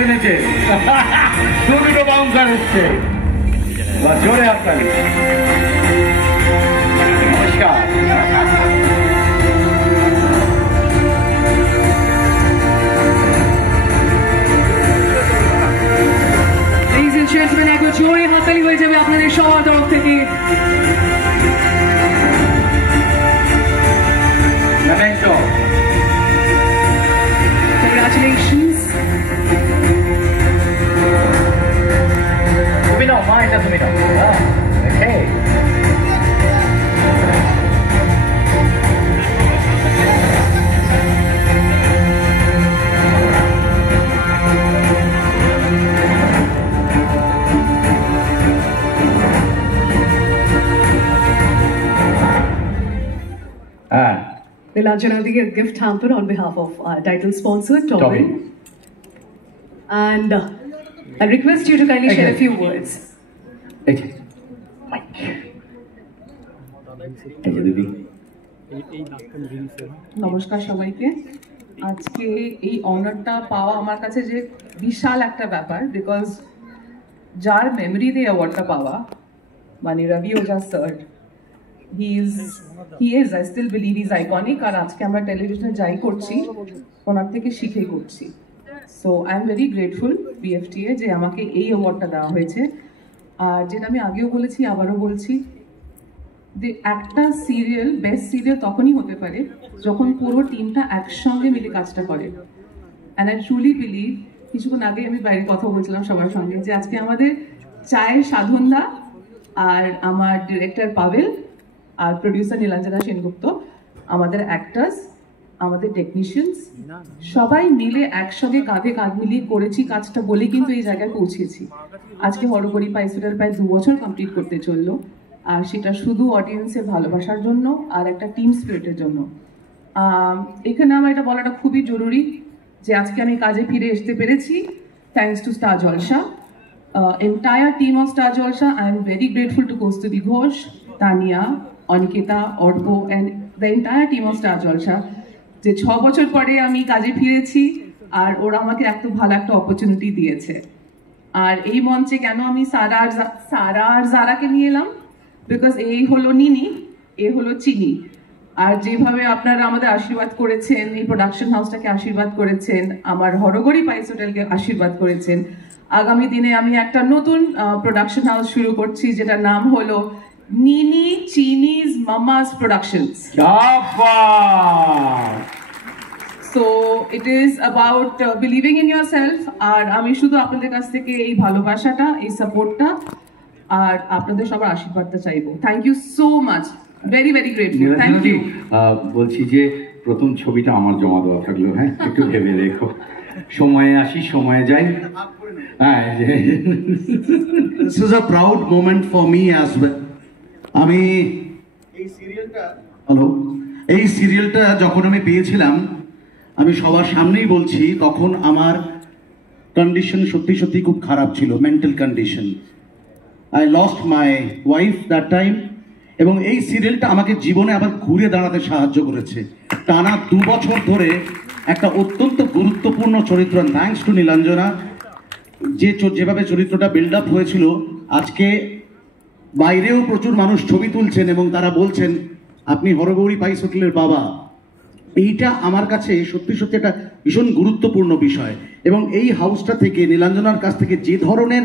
দিনেছে দুটো বাউন্সার এসছে জোরে আপনার নমস্কার Ladies and gentlemen, একবার জোরে হাততালি হয়ে যাবে আপনাদের সবার তরফ থেকে। Congratulations. তুমি নাও মা, এটা তুমি নাও। Okay. Nilanjana, the gift hamper on behalf of our title sponsor, Tobin. And I request you to kindly share a few words. নমস্কার সবাইকে। আজকে এই অনারটা পাওয়া আমার কাছে যে বিশাল একটা ব্যাপার, বিকজ যার মেমরি দিয়ে অ্যাওয়ার্ডটা পাওয়া মানে Ravi Ojha sir, he is I still believe he's iconic। আর আজকে আমরা টেলিভিশনে যাই করছি ওনার থেকে শিখে করছি। So I am very grateful BFTA যে আমাকে এই অ্যাওয়ার্ডটা দেওয়া হয়েছে। আর যেটা আমি আগেও বলেছি আবারও বলছি, যে একটা সিরিয়াল বেস্ট সিরিয়াল তখনই হতে পারে যখন পুরো টিমটা একসঙ্গে মিলে কাজটা করে। অ্যান্ড আই ট্রুলি বিলিভ, কিছুক্ষণ আগে আমি বাইরে কথা বলছিলাম সবার সঙ্গে, যে আজকে আমাদের চায়ের সাধনদা আর আমার ডিরেক্টর পাভেল আর প্রডিউসার নীলাঞ্জনা সেনগুপ্ত, আমাদের অ্যাক্টার্স, আমাদের টেকনিশিয়ানস সবাই মিলে একসঙ্গে কাঁধে কাঁধ মিলিয়ে করেছি কাজটা বলেই কিন্তু এই জায়গায় পৌঁছেছি। আজকে হরগরি পাইসুটার প্রায় 2 বছর কমপ্লিট করতে চললো, আর সেটা শুধু অডিয়েন্সের ভালোবাসার জন্য আর একটা টিম স্পিরিটের জন্য। এখানে আমার এটা বলাটা খুবই জরুরি যে আজকে আমি কাজে ফিরে আসতে পেরেছি thanks to Star Jalsha. Entire team of Star Jalsha, I am very grateful to Kaustuvi Ghosh, Tania, Aniketa, Arba and the entire team of Star Jalsha, যে 6 বছর পরে আমি কাজে ফিরেছি আর ওরা আমাকে এত ভালো একটা অপরচুনিটি দিয়েছে। আর এই মঞ্চে কেন আমি সারা আর জারাকে নিয়ে এলাম, বিকজ এই হলো নিনি, এ হলো চিনি। আর যেভাবে আপনারা আমাদের আশীর্বাদ করেছেন, এই প্রোডাকশন হাউসটাকে আশীর্বাদ করেছেন, আমার হরগরি পাইস হোটেলকে আশীর্বাদ করেছেন, আগামী দিনে আমি একটা নতুন প্রোডাকশন হাউস শুরু করছি যেটার নাম হলো নিনি চিনিজ mama's productions. So it is about believing in your self. আর আমি শুধু আপনাদের কাছ থেকে এই ভালোবাসাটা, এই সাপোর্টটা আর আপনাদের সবার আশীর্বাদটা চাইবো। Thank you so much, very very grateful, thank you. বলছি যে প্রথম ছবিটা আমার জমা দেওয়া থাকলো, হ্যাঁ একটু ভেবে দেখো, সময়ে আসি সময়ে যাই। This is a proud moment for me as well. আমি এই সিরিয়ালটা যখন আমি পেয়েছিলাম, আমি সবার সামনেই বলছি, তখন আমার কন্ডিশন সত্যি সত্যি খুব খারাপ ছিল, mental condition. I lost my wife that time, এবং এই সিরিয়ালটা আমাকে জীবনে আবার ঘুরে দাঁড়াতে সাহায্য করেছে। টানা 2 বছর ধরে একটা অত্যন্ত গুরুত্বপূর্ণ চরিত্র, থ্যাঙ্কস টু নীলাঞ্জনা, যেভাবে চরিত্রটা বিল্ড আপ হয়েছিল। আজকে বাইরেও প্রচুর মানুষ ছবি তুলছেন এবং তারা বলছেন আপনি হরগৌরী পাইস হোটেলের বাবা। এইটা আমার কাছে সত্যি সত্যি একটা ভীষণ গুরুত্বপূর্ণ বিষয়। এবং এই হাউসটা থেকে, নীলাঞ্জনার কাছ থেকে যে ধরনের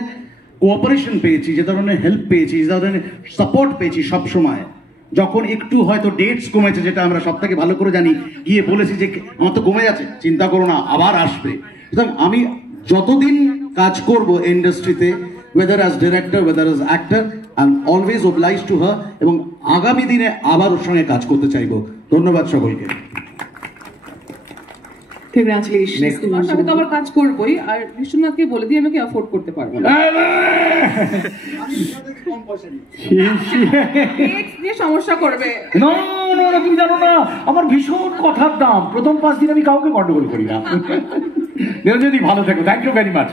কোঅপারেশন পেয়েছি, যে ধরনের হেল্প পেয়েছি, যে ধরনের সাপোর্ট পেয়েছি সবসময়, যখন একটু হয়তো ডেটস কমেছে, যেটা আমরা সব থেকে ভালো করে জানি, গিয়ে বলেছি যে আমার তো কমে যাচ্ছে, চিন্তা করো না, আবার আসবে। সুতরাং আমি যতদিন কাজ করব ইন্ডাস্ট্রিতে, whether as director, whether as actor, I'm always obliged to her, এবং আগামী দিনে আবার ওর সঙ্গে কাজ করতে চাইবো। ধন্যবাদ সকলকে। Congratulations. তোমার সাথে তো আবার কাজ করবোই, আর বিশ্বনাথকে বলে দিয়ে আমাকে অ্যাফোর্ড করতে পারবো না। সমস্যা করবে। না তুমি জানো না, আমার ভীষণ কথার দাম, প্রথম 5 দিন আমি কাউকে গন্ডগোল করি না। যদি ভালো থাকো, thank you very much.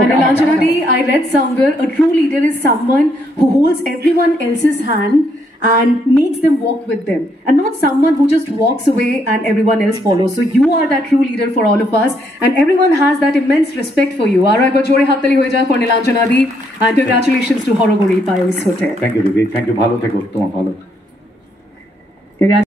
And Nilanjana, I read somewhere a true leader is someone who holds everyone else's hand and makes them walk with them, and not someone who just walks away and everyone else follows. So you are that true leader for all of us, and everyone has that immense respect for you. All right, but jore hattali hoye jaa for Nilanjana Di, and congratulations to Horogori Payos Hotel. Thank you দিদি, thank you, ভালো থেকো, তোমার ভালো।